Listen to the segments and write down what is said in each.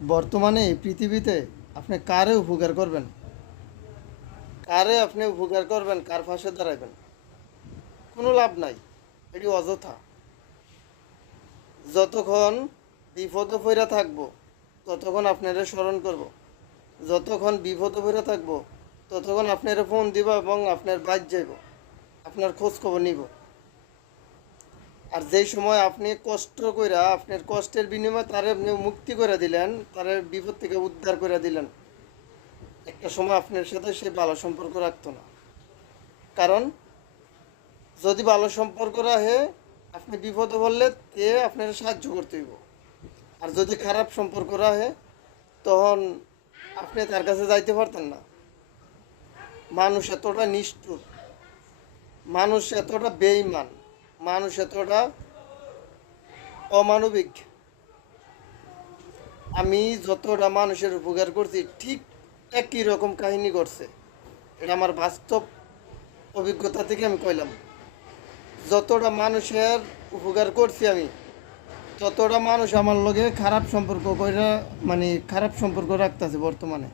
বর্তমানে এই পৃথিবীতে আপনি কারে উপকার করবেন, কারে আপনি উপকার করবেন, কার পাশে দাঁড়াবেন, কোনো লাভ নাই। এটি অযথা। যতক্ষণ বিপদে পইরা থাকবো ততক্ষণ আপনারা স্মরণ করব। যতক্ষণ বিপদে পইরা থাকবো ততক্ষণ আপনারা ফোন দিব এবং আপনার বাইর যাইব, আপনার খোঁজ খবর নিব। আর যেই সময় আপনি কষ্ট কইরা আপনার কষ্টের বিনিময়ে তারে আপনি মুক্তি করে দিলেন, তারে বিপদ থেকে উদ্ধার করে দিলেন, একটা সময় আপনার সাথে সে ভালো সম্পর্ক রাখতো না। কারণ যদি ভালো সম্পর্ক রাখে, আপনি বিপদে পড়লে তে আপনার সাহায্য করতে হইব। আর যদি খারাপ সম্পর্ক রাখে, তখন আপনি তার কাছে যাইতে পারতেন না। মানুষ এতটা নিষ্ঠুর, মানুষ এতটা বেঈমান, মানুষ এতটা অমানবিক। আমি যতটা মানুষের উপকার করছি ঠিক একই রকম কাহিনী করছে। এটা আমার বাস্তব অভিজ্ঞতা থেকে আমি কইলাম। যতটা মানুষের উপকার করছি আমি, ততটা মানুষ আমার লগে খারাপ সম্পর্ক কইরা, মানে খারাপ সম্পর্ক রাখতেছে বর্তমানে,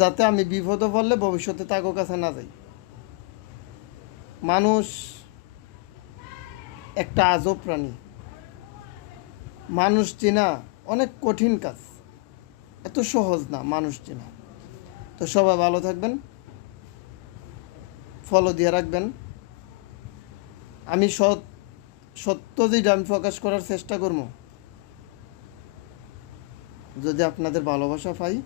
যাতে আমি বিপদে পড়লে ভবিষ্যতে তাকে কাছে না যাই। মানুষ একটা আজব প্রাণী। মানুষ চেনা অনেক কঠিন কাজ, এত সহজ না মানুষ চেনা। তো সবাই ভালো থাকবেন, ফলো দিয়ে রাখবেন। আমি সত্য যেটা আমি প্রকাশ করার চেষ্টা করবো। যদি আপনাদের ভালোবাসা পাই